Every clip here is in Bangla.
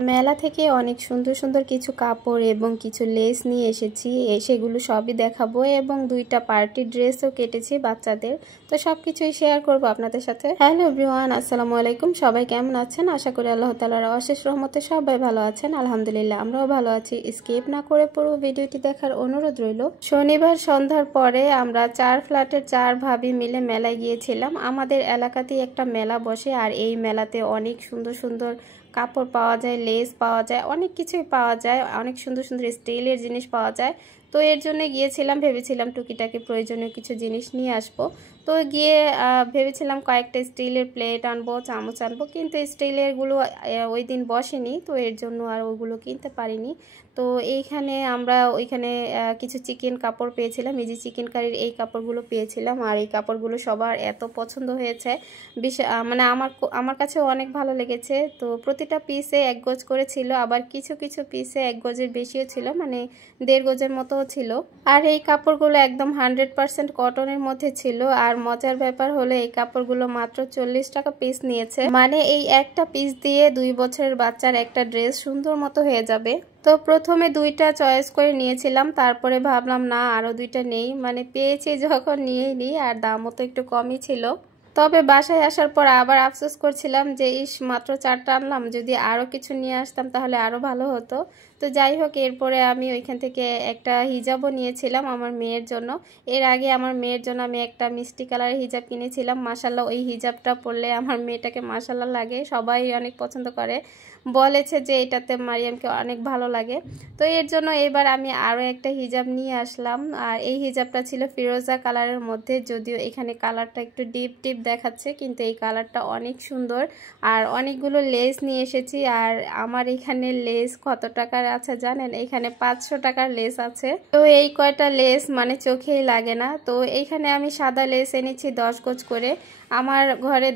মেলা থেকে অনেক সুন্দর সুন্দর কিছু কাপড় এবং কিছু লেস নিয়ে এসেছি। সেগুলো সবই দেখাবো এবং দুইটা পার্টি ড্রেসও কেটেছি বাচ্চাদের। তো সবকিছুই শেয়ার করব আপনাদের সাথে। হ্যালো এভরিওয়ান, আসসালামু আলাইকুম। সবাই কেমন আছেন? আশা করি আল্লাহ তাআলার অশেষ রহমতে সবাই ভালো আছেন। আলহামদুলিল্লাহ আমরাও ভালো আছি। স্কিপ না করে পুরো ভিডিওটি দেখার অনুরোধ রইল। শনিবার সন্ধ্যার পরে আমরা 4 ফ্ল্যাটের 4 ভাবি মিলে মেলায় গিয়েছিলাম। আমাদের এলাকাতেই একটা মেলা বসে, আর এই মেলাতে অনেক সুন্দর সুন্দর কাপড় পাওয়া যায়, লেস পাওয়া যায়, অনেক কিছুই পাওয়া যায়, অনেক সুন্দর সুন্দর স্টাইলের জিনিস পাওয়া যায়। তো এর জন্য গিয়েছিলাম, ভেবেছিলাম টুকিটাকি প্রয়োজনীয় কিছু জিনিস নিয়ে আসবো। তো গিয়ে ভেবেছিলাম কয়েকটা স্টিলের প্লেট আনবো, চামচ আনবো, কিন্তু স্টিলেরগুলো ওই দিন বসেনি, তো এর জন্য আর ওইগুলো কিনতে পারিনি। তো এইখানে আমরা ওইখানে কিছু চিকেন কাপড় পেয়েছিলাম, এই যে চিকেন কারির এই কাপড়গুলো পেয়েছিলাম, আর এই কাপড়গুলো সবার এত পছন্দ হয়েছে, মানে আমার কাছেও অনেক ভালো লেগেছে। তো প্রতিটা পিসে 1 গজ করে ছিল, আবার কিছু কিছু পিসে 1 গজের বেশিও ছিল, মানে 1.5 গজের মতোও ছিল। আর এই কাপড়গুলো একদম 100% কটনের মধ্যে ছিল। আর মজার ব্যাপার হলো এই কাপড়গুলো মাত্র 40 টাকা পিস নিয়েছে, মানে এই একটা পিস দিয়ে 2 বছরের বাচ্চার একটা ড্রেস সুন্দর মতো হয়ে যাবে। তো প্রথমে 2টা চয়েস করে নিয়েছিলাম, তারপরে ভাবলাম না আরো 2টা নেই, মানে পেয়েছি যখন নিয়েই নিই, আর দামও তো একটু কমই ছিল। তবে বাসায় আসার পর আবার আফসোস করছিলাম যে মাত্র 4টা আনলাম, যদি আরো কিছু নিয়ে আসতাম তাহলে আরো ভালো হতো। তো যাই হোক, এরপরে আমি ওইখান থেকে একটা হিজাবও নিয়েছিলাম আমার মেয়ের জন্য। এর আগে আমার মেয়ের জন্য আমি একটা মিষ্টি কালারের হিজাব কিনেছিলাম। মাশাআল্লাহ, ওই হিজাবটা পরলে আমার মেয়েটাকে মাশাআল্লাহ লাগে, সবাই অনেক পছন্দ করে, বলেছে যে এটাতে মারিয়ামকে অনেক ভালো লাগে। তো এর জন্য এবার আমি আরও একটা হিজাব নিয়ে আসলাম, আর এই হিজাবটা ছিল ফিরোজা কালারের মধ্যে, যদিও এখানে কালারটা একটু ডিপ ডিপ দেখাচ্ছে, কিন্তু এই কালারটা অনেক সুন্দর। আর অনেকগুলো লেস নিয়ে এসেছি, আর আমার এখানে লেস কত টাকার আছে জানেন? এখানে 500 টাকার লেস আছে। তো এই কয়টা লেস মানে চোখেই লাগে না। তো এইখানে আমি সাদা লেস এনেছি 10 গজ করে। আমার ঘরে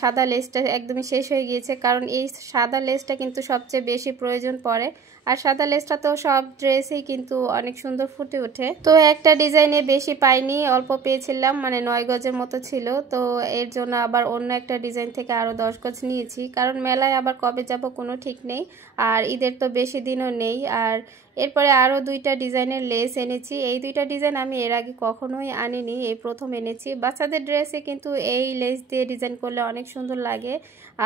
সাদা লেসটা একদমই শেষ হয়ে গিয়েছে, কারণ এই সাদা লেসটা কিন্তু সবচেয়ে বেশি প্রয়োজন পড়ে, আর সাদা লেসটা তো সব ড্রেসেই কিন্তু অনেক সুন্দর ফুটে ওঠে। তো একটা ডিজাইনে বেশি পাইনি, অল্প পেয়েছিলাম, মানে 9 গজের মতো ছিল। তো এর জন্য আবার অন্য একটা ডিজাইন থেকে আরও 10 গজ নিয়েছি, কারণ মেলায় আবার কবে যাব কোনো ঠিক নেই, আর ঈদের তো বেশি দিনও নেই। আর এরপরে আরও 2টা ডিজাইনের লেস এনেছি। এই 2টা ডিজাইন আমি এর আগে কখনোই আনিনি, এই প্রথম এনেছি। বাচ্চাদের ড্রেসে কিন্তু এই লেস দিয়ে ডিজাইন করলে অনেক সুন্দর লাগে।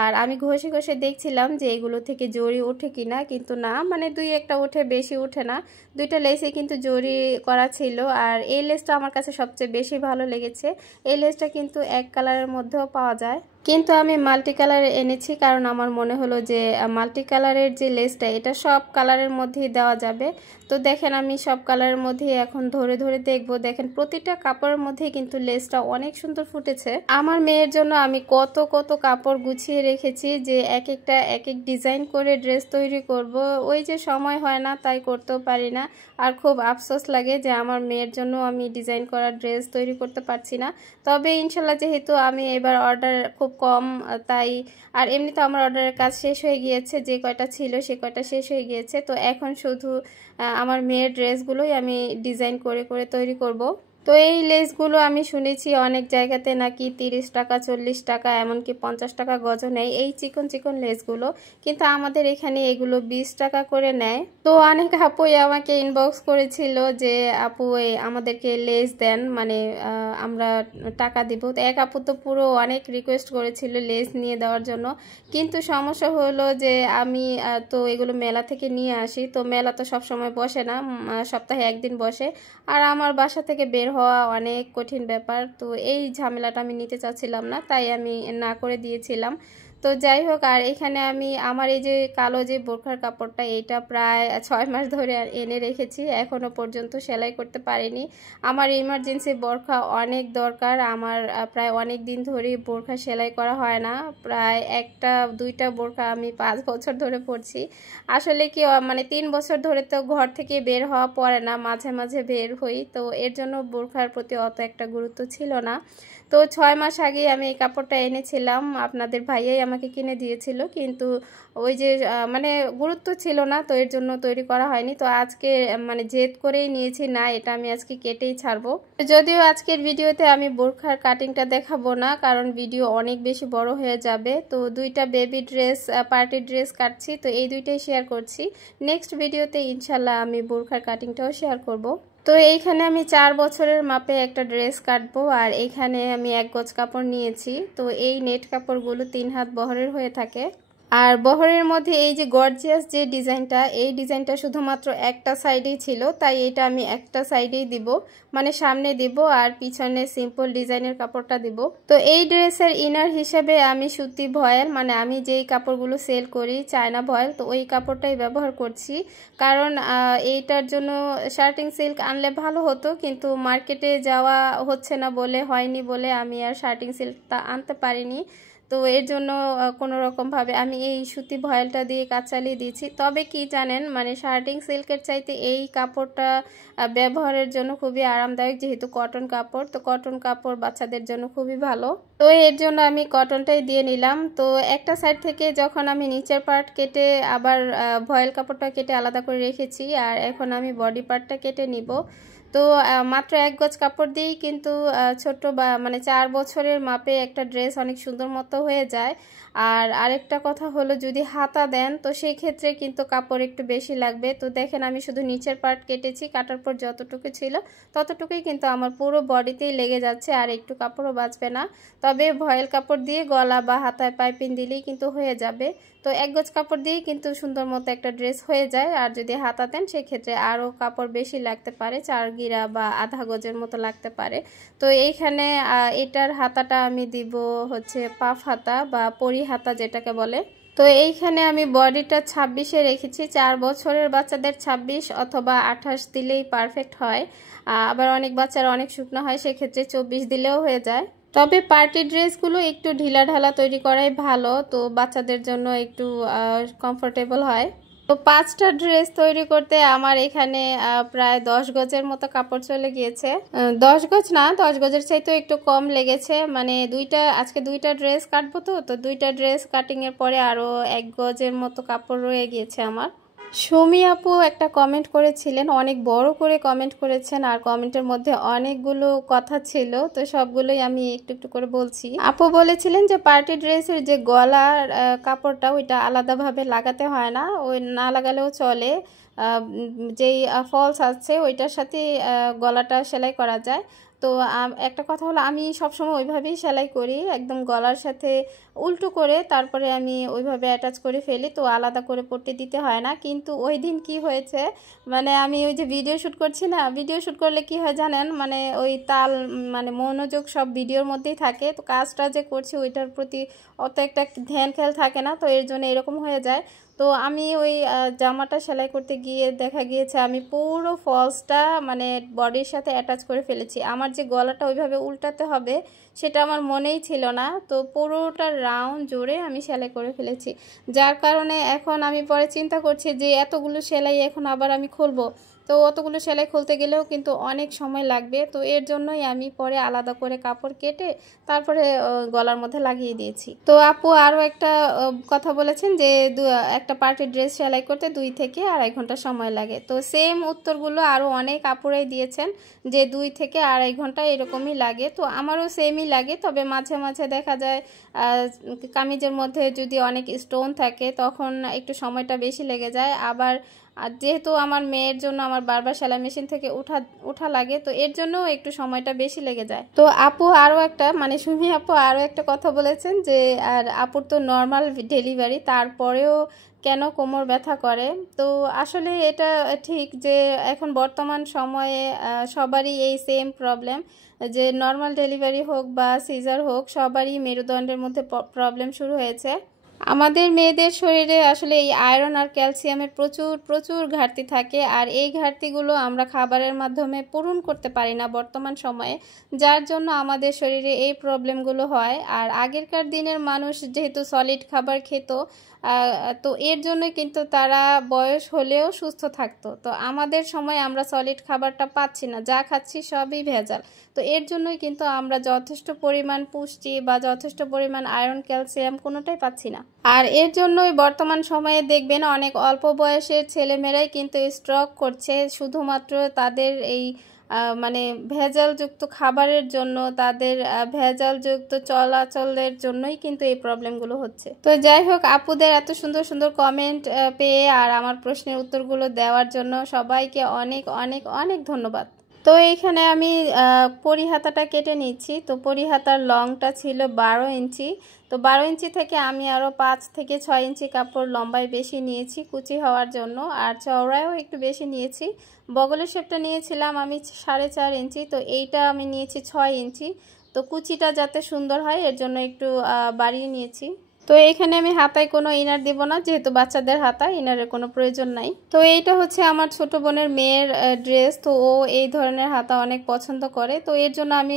আর আমি ঘষে ঘষে দেখছিলাম যে এগুলো থেকে জরি ওঠে কিনা, কিন্তু না, মানে 2-1টা ওঠে, বেশি ওঠে না। 2টা লেসে কিন্তু জরি করা ছিল। আর এই লেসটা আমার কাছে সবচেয়ে বেশি ভালো লেগেছে। এই লেসটা কিন্তু এক কালারের মধ্যেও পাওয়া যায়, কিন্তু আমি মাল্টি কালার এনেছি, কারণ আমার মনে হলো যে মাল্টি কালারের যে লেসটা এটা সব কালারের মধ্যেই দেওয়া যাবে। তো দেখেন আমি সব কালারের মধ্যে এখন ধরে ধরে দেখবো। দেখেন প্রতিটা কাপড়ের মধ্যে কিন্তু লেসটা অনেক সুন্দর ফুটেছে। আমার মেয়ের জন্য আমি কত কত কাপড় গুছিয়ে রেখেছি, যে এক একটা এক এক ডিজাইন করে ড্রেস তৈরি করব। ওই যে সময় হয় না, তাই করতেও পারি না। আর খুব আফসোস লাগে যে আমার মেয়ের জন্য আমি ডিজাইন করা ড্রেস তৈরি করতে পারছি না। তবে ইনশাল্লাহ, যেহেতু আমি এবার অর্ডার খুব কম, তাই, আর এমনিতে আমার অর্ডারের কাজ শেষ হয়ে গিয়েছে, যে কয়টা ছিল সে কয়টা শেষ হয়ে গিয়েছে। তো এখন শুধু আমার মেয়ের ড্রেসগুলোই আমি ডিজাইন করে করে তৈরি করব। তো এই লেসগুলো আমি শুনেছি অনেক জায়গাতে নাকি 30 টাকা, 40 টাকা, এমনকি 50 টাকা গজও নেয় এই চিকন চিকন লেসগুলো, কিন্তু আমাদের এখানে এগুলো 20 টাকা করে নেয়। তো অনেক আপুই আমাকে ইনবক্স করেছিল যে আপু আমাদেরকে লেস দেন, মানে আমরা টাকা দিব। তো এক আপু তো পুরো অনেক রিকোয়েস্ট করেছিল লেস নিয়ে দেওয়ার জন্য, কিন্তু সমস্যা হলো যে আমি তো এগুলো মেলা থেকে নিয়ে আসি, তো মেলা তো সবসময় বসে না, সপ্তাহে একদিন বসে, আর আমার বাসা থেকে বের হওয়া অনেক কঠিন ব্যাপার। তো এই ঝামেলাটা আমি নিতে চাচ্ছিলাম না, তাই আমি না করে দিয়েছিলাম। তো যাই হোক, আর এখানে আমি আমার এই যে কালো যে বোরখার কাপড়টা, এটা প্রায় 6 মাস ধরে এনে রেখেছি, এখনো পর্যন্ত সেলাই করতে পারিনি। আমার ইমার্জেন্সি বোরখা অনেক দরকার, আমার প্রায় অনেক দিন ধরেই বোরখা সেলাই করা হয় না, প্রায় 1-2টা বোরখা আমি 5 বছর ধরে পরছি। আসলে কি, মানে 3 বছর ধরে তো ঘর থেকে বের হওয়া পড়ে না, মাঝে মাঝে বের হই, তো এর জন্য বোরখার প্রতি অত একটা গুরুত্ব ছিল না। তো 6 মাস আগে আমি এই কাপড়টা এনেছিলাম, আপনাদের ভাইয়াই আমাকে কিনে দিয়েছিল, কিন্তু ওই যে মানে গুরুত্ব ছিল না, তো এর জন্য তৈরি করা হয়নি। তো আজকে মানে জেদ করেই নিয়েছি, না এটা আমি আজকে কেটেই ছাড়বো। যদিও আজকের ভিডিওতে আমি বোরখার কাটিংটা দেখাবো না, কারণ ভিডিও অনেক বেশি বড় হয়ে যাবে। তো দুইটা বেবি ড্রেস, পার্টি ড্রেস কাটছি, তো এই দুইটাই শেয়ার করছি। নেক্সট ভিডিওতে ইনশাল্লাহ আমি বোরখার কাটিংটাও শেয়ার করব। তো এইখানে আমি 4 বছরের মাপে একটা ড্রেস কাটবো, আর এইখানে আমি 1 গজ কাপড় নিয়েছি। তো এই নেট কাপড়গুলো 3 হাত বহরের হয়ে থাকে, আর বহরের মধ্যে এই যে গর্জিয়াস যে ডিজাইনটা, এই ডিজাইনটা শুধুমাত্র একটা সাইডেই ছিল, তাই এটা আমি একটা সাইডেই দিব, মানে সামনে দিব আর পিছনে সিম্পল ডিজাইনের কাপড়টা দিব। তো এই ড্রেসের ইনার হিসেবে আমি সুতি ভয়েল, মানে আমি যেই কাপড়গুলো সেল করি চায়না ভয়েল, তো ওই কাপড়টাই ব্যবহার করছি। কারণ এইটার জন্য শার্টিং সিল্ক আনলে ভালো হতো, কিন্তু মার্কেটে যাওয়া হচ্ছে না বলে, হয়নি বলে আমি আর শার্টিং সিল্কটা আনতে পারিনি। তো এর জন্য কোনো রকমভাবে আমি এই সুতি ভয়েলটা দিয়ে কাজ চালিয়ে দিয়েছি। তবে কি জানেন, মানে শার্টিং সিল্কের চাইতে এই কাপড়টা ব্যবহারের জন্য খুবই আরামদায়ক, যেহেতু কটন কাপড়, তো কটন কাপড় বাচ্চাদের জন্য খুবই ভালো। তো এর জন্য আমি কটনটাই দিয়ে নিলাম। তো একটা সাইড থেকে যখন আমি নিচের পার্ট কেটে আবার ভয়েল কাপড়টা কেটে আলাদা করে রেখেছি, আর এখন আমি বডি পার্টটা কেটে নিব। তো মাত্র 1 গজ কাপড় দিয়েই কিন্তু ছোট বা মানে 4 বছরের মাপে একটা ড্রেস অনেক সুন্দর মতো হয়ে যায়। আর আরেকটা কথা হলো, যদি হাতা দেন তো সেই ক্ষেত্রে কিন্তু কাপড় একটু বেশি লাগবে। তো দেখেন আমি শুধু নিচের পার্ট কেটেছি, কাটার পর যতটুকু ছিল ততটুকুই কিন্তু আমার পুরো বডিতেই লেগে যাচ্ছে, আর একটু কাপড়ও বাঁচবে না। তবে ভয়েল কাপড় দিয়ে গলা বা হাতায় পাইপিং দিলেই কিন্তু হয়ে যাবে। তো 1 গজ কাপড় দিয়েই কিন্তু সুন্দর মতো একটা ড্রেস হয়ে যায়, আর যদি হাতা দেন সেক্ষেত্রে আরও কাপড় বেশি লাগতে পারে, 4 গিরা বা আধা গজের মতো লাগতে পারে। তো এইখানে এটার হাতাটা আমি দিব হচ্ছে পাফ হাতা বা পরি হাতা যেটাকে বলে। তো এইখানে আমি বডিটা 26-এ রেখেছি। 4 বছরের বাচ্চাদের 26 অথবা 28 দিলেই পারফেক্ট হয়। আবার অনেক বাচ্চারা অনেক শুকনো হয়, সেক্ষেত্রে 24 দিলেও হয়ে যায়। তবে পার্টি ড্রেসগুলো একটু ঢিলা ঢালা তৈরি করাই ভালো, তো বাচ্চাদের জন্য একটু কমফোর্টেবল হয়। তো 5টা ড্রেস তৈরি করতে আমার এখানে প্রায় 10 গজের মতো কাপড় চলে গিয়েছে। 10 গজ না, 10 গজের চাইতেও একটু কম লেগেছে। মানে আজকে দুইটা ড্রেস কাটবো, তো দুইটা ড্রেস কাটিংয়ের পরে আরও 1 গজের মতো কাপড় রয়ে গিয়েছে আমার। সুমি আপু একটা কমেন্ট করেছিলেন, অনেক বড় করে কমেন্ট করেছেন, আর কমেন্টের মধ্যে অনেকগুলো কথা ছিল, তো সবগুলোই আমি একটু একটু করে বলছি। আপু বলেছিলেন যে পার্টি ড্রেসের যে গলার কাপড়টা ওইটা আলাদাভাবে লাগাতে হয় না, ওই না লাগালেও চলে। যেই ফলস আছে ওইটার সাথে গলাটা সেলাই করা যায়। তো একটা কথা হলো, আমি সবসময় ওইভাবেই সেলাই করি, একদম গলার সাথে উল্টো করে তারপরে আমি ওইভাবে অ্যাটাচ করে ফেলি, তো আলাদা করে পট্টি দিতে হয় না। কিন্তু ওই দিন কি হয়েছে, মানে আমি ওই যে ভিডিও শ্যুট করছি না, ভিডিও শ্যুট করলে কি হয় জানেন, মানে ওই তাল মানে মনোযোগ সব ভিডিওর মধ্যেই থাকে, তো কাজটা যে করছি ওইটার প্রতি অত একটা ধ্যান খেয়াল থাকে না, তো এর জন্য এরকম হয়ে যায়। তো আমি ওই জামাটা সেলাই করতে গিয়ে দেখা গিয়েছে আমি পুরো ফলসটা মানে বডির সাথে অ্যাটাচ করে ফেলেছি। আমার যে গলাটা ওইভাবে উল্টাতে হবে সেটা আমার মনেই ছিল না, তো পুরোটা রাউন্ড জুড়ে আমি সেলাই করে ফেলেছি। যার কারণে এখন আমি পরে চিন্তা করছি যে এতগুলো সেলাই এখন আবার আমি খুলবো, তো অতগুলো সেলাই খুলতে গেলেও কিন্তু অনেক সময় লাগবে। তো এর জন্যই আমি পরে আলাদা করে কাপড় কেটে তারপরে গলার মধ্যে লাগিয়ে দিয়েছি। তো আপু আরও একটা কথা বলেছেন যে একটা পার্টি ড্রেস সেলাই করতে 2 থেকে 2.5 ঘন্টা সময় লাগে। তো সেম উত্তরগুলো আরও অনেক আপুরাই দিয়েছেন যে 2 থেকে 2.5 ঘন্টা এরকমই লাগে। তো আমারও সেমই লাগে, তবে মাঝে মাঝে দেখা যায় কামিজের মধ্যে যদি অনেক স্টোন থাকে তখন একটু সময়টা বেশি লেগে যায়। আবার আর যেহেতু আমার মেয়ের জন্য আমার বারবার সেলাই মেশিন থেকে উঠা লাগে, তো এর জন্য একটু সময়টা বেশি লেগে যায়। তো আপু আরও একটা মানে সুমি আপু আরও একটা কথা বলেছেন যে আর আপুর তো নর্মাল ডেলিভারি, তারপরেও কেন কোমর ব্যথা করে। তো আসলে এটা ঠিক যে এখন বর্তমান সময়ে সবারই এই সেম প্রবলেম, যে নর্মাল ডেলিভারি হোক বা সিজার হোক সবারই মেরুদণ্ডের মধ্যে প্রবলেম শুরু হয়েছে। আমাদের মেয়েদের শরীরে আসলে এই আয়রন আর ক্যালসিয়ামের প্রচুর ঘাটতি থাকে, আর এই ঘাটতিগুলো আমরা খাবারের মাধ্যমে পূরণ করতে পারি না বর্তমান সময়ে, যার জন্য আমাদের শরীরে এই প্রবলেমগুলো হয়। আর আগেরকার দিনের মানুষ যেহেতু সলিড খাবার খেত, তো এর জন্য কিন্তু তারা বয়স হলেও সুস্থ থাকতো। তো আমাদের সময় আমরা সলিড খাবারটা পাচ্ছি না, যা খাচ্ছি সবই ভেজাল। তো এর জন্যই কিন্তু আমরা যথেষ্ট পরিমাণ পুষ্টি বা যথেষ্ট পরিমাণ আয়রন, ক্যালসিয়াম কোনোটাই পাচ্ছি না। আর এর জন্যই বর্তমান সময়ে দেখবেন অনেক অল্প বয়সের ছেলেমেয়েরাই কিন্তু স্ট্রোক করছে, শুধুমাত্র তাদের এই মানে ভেজালযুক্ত খাবারের জন্য, তাদের ভেজালযুক্ত চলাচলের জন্যই কিন্তু এই প্রবলেমগুলো হচ্ছে। তো যাই হোক, আপুদের এত সুন্দর সুন্দর কমেন্ট পেয়ে আর আমার প্রশ্নের উত্তরগুলো দেওয়ার জন্য সবাইকে অনেক অনেক অনেক ধন্যবাদ। তো এইখানে আমি পরিহাতাটা কেটে নিচ্ছি। তো পরিহাতার লংটা ছিল 12 ইঞ্চি। তো 12 ইঞ্চি থেকে আমি আরও 5 থেকে 6 ইঞ্চি কাপড় লম্বায় বেশি নিয়েছি কুচি হওয়ার জন্য, আর চওড়ায়ও একটু বেশি নিয়েছি। বগলের শেপটা নিয়েছিলাম আমি 4.5 ইঞ্চি, তো এইটা আমি নিয়েছি 6 ইঞ্চি। তো কুচিটা যাতে সুন্দর হয় এর জন্য একটু বাড়িয়ে নিয়েছি। তো এখানে আমি হাতায় কোনো ইনার দিব না, যেহেতু বাচ্চাদের হাতায় ইনারের কোনো প্রয়োজন নাই। তো এইটা হচ্ছে আমার ছোট বোনের মেয়ের ড্রেস। তো ও এই ধরনের হাতা অনেক পছন্দ করে, তো এর জন্য আমি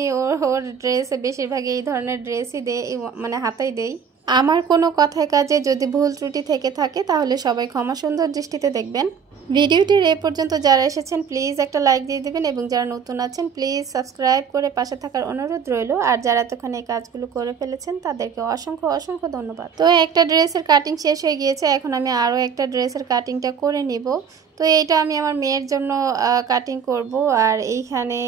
ওর ড্রেসে বেশিরভাগ এই ধরনের ড্রেসই দেই, মানে হাতাই দেই। আমার কোনো কথায় কাজে যদি ভুল ত্রুটি থেকে থাকে তাহলে সবাই ক্ষমা সুন্দর দৃষ্টিতে দেখবেন। ভিডিওটির এ পর্যন্ত যারা এসেছেন প্লিজ একটা লাইক দিয়ে দিবেন, এবং যারা নতুন আছেন প্লিজ সাবস্ক্রাইব করে পাশে থাকার অনুরোধ রইল। আর যারা এতক্ষণ এই কাজগুলো করে ফেলেছেন তাদেরকে অসংখ্য অসংখ্য ধন্যবাদ। তো একটা ড্রেসের কাটিং শেষ হয়ে গিয়েছে, এখন আমি আরও একটা ড্রেসের কাটিংটা করে নিব। তো এইটা আমি আমার মেয়ের জন্য কাটিং করব। আর এইখানে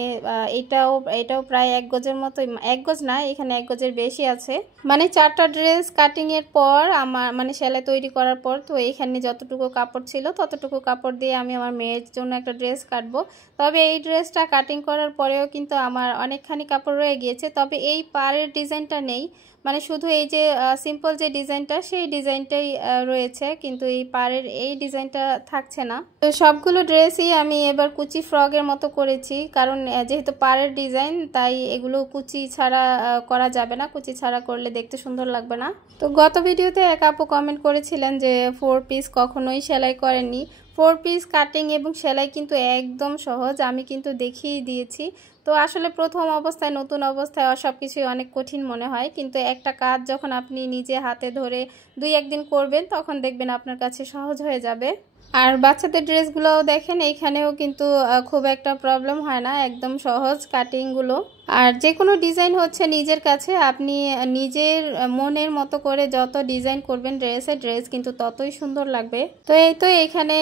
এটাও প্রায় 1 গজের মতো, 1 গজ না, এখানে 1 গজের বেশি আছে। মানে 4টা ড্রেস কাটিংয়ের পর আমার মানে সেলাই তৈরি করার পর, তো এইখানে যতটুকু কাপড় ছিল ততটুকু কাপড় দিয়ে আমি আমার মেয়ের জন্য একটা ড্রেস কাটবো। তবে এই ড্রেসটা কাটিং করার পরেও কিন্তু আমার অনেকখানি কাপড় রয়ে গিয়েছে। তবে এই পাড়ের ডিজাইনটা নেই, মানে শুধু এই যে সিম্পল যে ডিজাইনটা সেই ডিজাইনটাই রয়েছে, কিন্তু এই পাড়ের এই ডিজাইনটা থাকছে না। তো সবগুলো ড্রেসই আমি এবার কুচি ফ্রকের মতো করেছি, কারণ যেহেতু পাড়ের ডিজাইন তাই এগুলো কুচি ছাড়া করা যাবে না, কুচি ছাড়া করলে দেখতে সুন্দর লাগবে না। তো গত ভিডিওতে এক আপু কমেন্ট করেছিলেন যে 4 পিস কখনোই সেলাই করেননি। 4 পিস কাটিং এবং সেলাই কিন্তু একদম সহজ, আমি কিন্তু দেখিয়ে দিয়েছি। তো আসলে প্রথম অবস্থায়, নতুন অবস্থায় সব কিছুই অনেক কঠিন মনে হয়, কিন্তু একটা কাজ যখন আপনি নিজে হাতে ধরে 2-1 দিন করবেন তখন দেখবেন আপনার কাছে সহজ হয়ে যাবে। আর বাচ্চাদের ড্রেসগুলোও দেখেন, এইখানেও কিন্তু খুব একটা প্রবলেম হয় না, একদম সহজ কাটিংগুলো। আর যে কোনো ডিজাইন হচ্ছে নিজের কাছে, আপনি নিজের মনের মতো করে যত ডিজাইন করবেন ড্রেস কিন্তু ততই সুন্দর লাগবে। তো এই তো এইখানে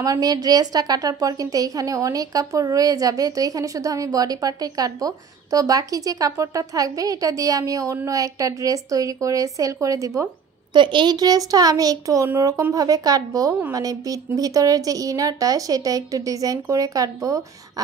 আমার মেয়ের ড্রেসটা কাটার পর কিন্তু এইখানে অনেক কাপড় রয়ে যাবে। তো এখানে শুধু আমি বডি পার্টটাই কাটবো। তো বাকি যে কাপড়টা থাকবে এটা দিয়ে আমি অন্য একটা ড্রেস তৈরি করে সেল করে দিব। তো এই ড্রেসটা আমি একটু অন্যরকমভাবে কাটবো, মানে ভিতরের যে ইনারটা সেটা একটু ডিজাইন করে কাটবো।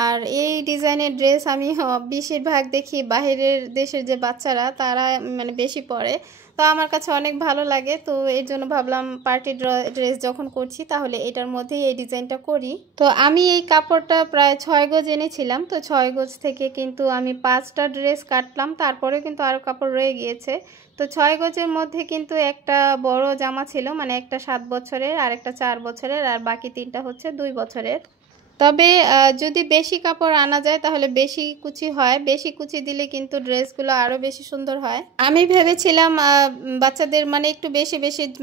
আর এই ডিজাইনের ড্রেস আমি বেশিরভাগ দেখি বাইরের দেশের যে বাচ্চারা তারা মানে বেশি পরে, তো আমার কাছে অনেক ভালো লাগে। তো এর জন্য ভাবলাম পার্টি ড্রেস যখন করছি তাহলে এটার মধ্যেই এই ডিজাইনটা করি। তো আমি এই কাপড়টা প্রায় 6 গজ এনেছিলাম। তো 6 গজ থেকে কিন্তু আমি 5টা ড্রেস কাটলাম, তারপরেও কিন্তু আরও কাপড় রয়ে গিয়েছে। তো 6 গজের মধ্যে কিন্তু একটা বড় জামা ছিল, মানে একটা 7 বছরের আর একটা 4 বছরের, আর বাকি 3টা হচ্ছে 2 বছরের। তবে যদি বেশি কাপড় আনা যায় তাহলে বেশি কুচি হয়, বেশি কুচি দিলে কিন্তু ড্রেসগুলো আরও বেশি সুন্দর হয়। আমি ভেবেছিলাম বাচ্চাদের মানে একটু বেশি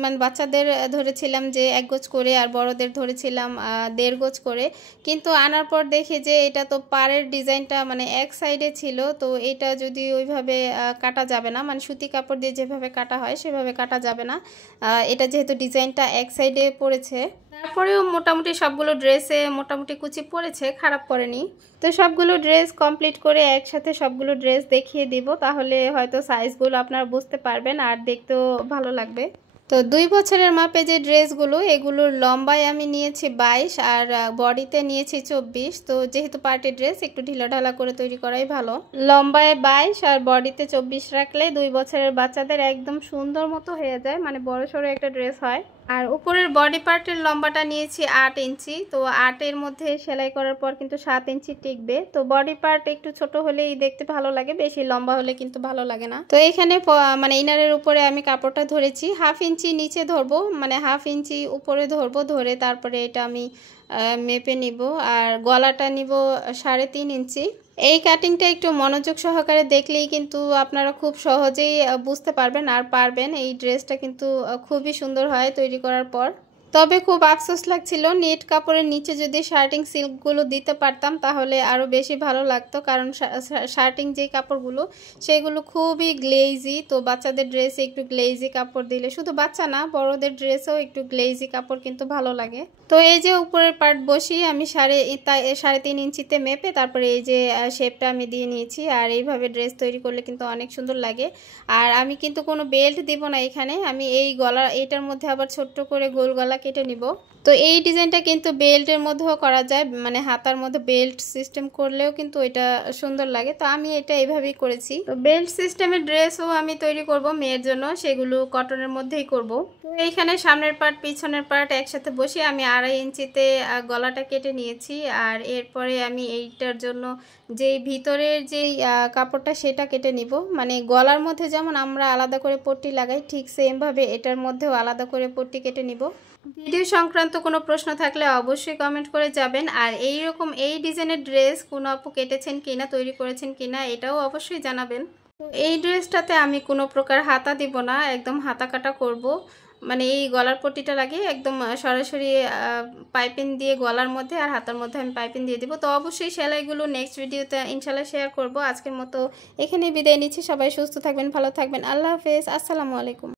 মানে বাচ্চাদের ধরেছিলাম যে 1 গজ করে, আর বড়দের ধরেছিলাম 1.5 গজ করে, কিন্তু আনার পর দেখি যে এটা তো পাড়ের ডিজাইনটা মানে এক সাইডে ছিল। তো এটা যদি ওইভাবে কাটা যাবে না, মানে সুতি কাপড় দিয়ে যেভাবে কাটা হয় সেভাবে কাটা যাবে না, এটা যেহেতু ডিজাইনটা এক সাইডে পড়েছে। তারপরেও মোটামুটি সবগুলো ড্রেসে মোটামুটি কুচি পড়েছে, খারাপ পড়েনি। তো সবগুলো ড্রেস কমপ্লিট করে একসাথে সবগুলো ড্রেস দেখিয়ে দিব, তাহলে হয়তো সাইজগুলো আপনারা বুঝতে পারবেন আর দেখতেও ভালো লাগবে। তো 2 বছরের মাপে যে ড্রেসগুলো, এগুলোর লম্বায় আমি নিয়েছি 22 আর বডিতে নিয়েছি 24। তো যেহেতু পার্টি ড্রেস একটু ঢিলাঢালা করে তৈরি করাই ভালো। লম্বায় 22 আর বডিতে 24 রাখলে 2 বছরের বাচ্চাদের একদম সুন্দর মতো হয়ে যায়, মানে বড়সড় একটা ড্রেস হয়। আর উপরের বডি পার্টের লম্বাটা নিয়েছি 8 ইঞ্চি। তো 8-এর মধ্যে সেলাই করার পর কিন্তু 7 ইঞ্চি টিকবে। তো বডি পার্ট একটু ছোট হলেই দেখতে ভালো লাগে, বেশি লম্বা হলে কিন্তু ভালো লাগে না। তো এখানে মানে ইনারের উপরে আমি কাপড়টা ধরেছি 1/2 ইঞ্চি নিচে ধরবো, মানে 1/2 ইঞ্চি উপরে ধরবো, ধরে তারপরে এটা আমি মেপে নিব। আর গলাটা নিব 3.5 ইঞ্চি। এই কাটিংটা একটু মনোযোগ সহকারে দেখলেই কিন্তু আপনারা খুব সহজেই বুঝতে পারবেন আর পারবেন। এই ড্রেসটা কিন্তু খুবই সুন্দর হয় তৈরি করার পর। তবে খুব আফসোস লাগছিল নেট কাপড়ের নিচে যদি শার্টিং সিল্কগুলো দিতে পারতাম তাহলে আরও বেশি ভালো লাগতো, কারণ শার্টিং যে কাপড়গুলো সেগুলো খুবই গ্লেজি। তো বাচ্চাদের ড্রেসে একটু গ্লেজি কাপড় দিলে, শুধু বাচ্চা না বড়দের ড্রেসেও একটু গ্লেজি কাপড় কিন্তু ভালো লাগে। তো এই যে উপরের পার্ট বসিয়ে আমি 3.5 ইঞ্চিতে মেপে তারপরে এই যে শেপটা আমি দিয়ে নিয়েছি। আর এইভাবে ড্রেস তৈরি করলে কিন্তু অনেক সুন্দর লাগে। আর আমি কিন্তু কোনো বেল্ট দিব না এখানে, আমি এই গলা এইটার মধ্যে আবার ছোট্ট করে গোল গলা কেটে নিব। তো এই ডিজাইনটা কিন্তু বেল্টের মধ্যেও করা যায়, মানে হাতার মধ্যে বেল্ট সিস্টেম করলেও কিন্তু এটা সুন্দর লাগে। তো আমি এটা এইভাবেই করেছি। তো বেল্ট সিস্টেমের ড্রেসও আমি তৈরি করব মেয়ের জন্য, সেগুলো কটনের মধ্যেই করব। তো এইখানে সামনের পার্ট পিছনের পার্ট একসাথে বসিয়ে আমি 2.5 ইঞ্চিতে গলাটা কেটে নিয়েছি। আর এরপরে আমি এইটার জন্য যেই ভিতরের যেই কাপড়টা সেটা কেটে নিব। মানে গলার মধ্যে যেমন আমরা আলাদা করে পট্টি লাগাই, ঠিক সেমভাবে এটার মধ্যেও আলাদা করে পট্টি কেটে নিব। ভিডিও সংক্রান্ত কোনো প্রশ্ন থাকলে অবশ্যই কমেন্ট করে যাবেন। আর এইরকম এই ডিজাইনের ড্রেস কোনো আপু কেটেছেন কিনা, তৈরি করেছেন কিনা, এটাও অবশ্যই জানাবেন। তো এই ড্রেসটাতে আমি কোনো প্রকার হাতা দিব না, একদম হাতা কাটা করব। মানে এই গলার পট্টিটা লাগিয়ে একদম সরাসরি পাইপিং দিয়ে গলার মধ্যে আর হাতার মধ্যে আমি পাইপিং দিয়ে দিব। তো অবশ্যই সেলাইগুলো নেক্সট ভিডিওতে ইনশাল্লাহ শেয়ার করব। আজকের মতো এখানেই বিদায় নিচ্ছি। সবাই সুস্থ থাকবেন, ভালো থাকবেন। আল্লাহ হাফেজ, আসসালামু আলাইকুম।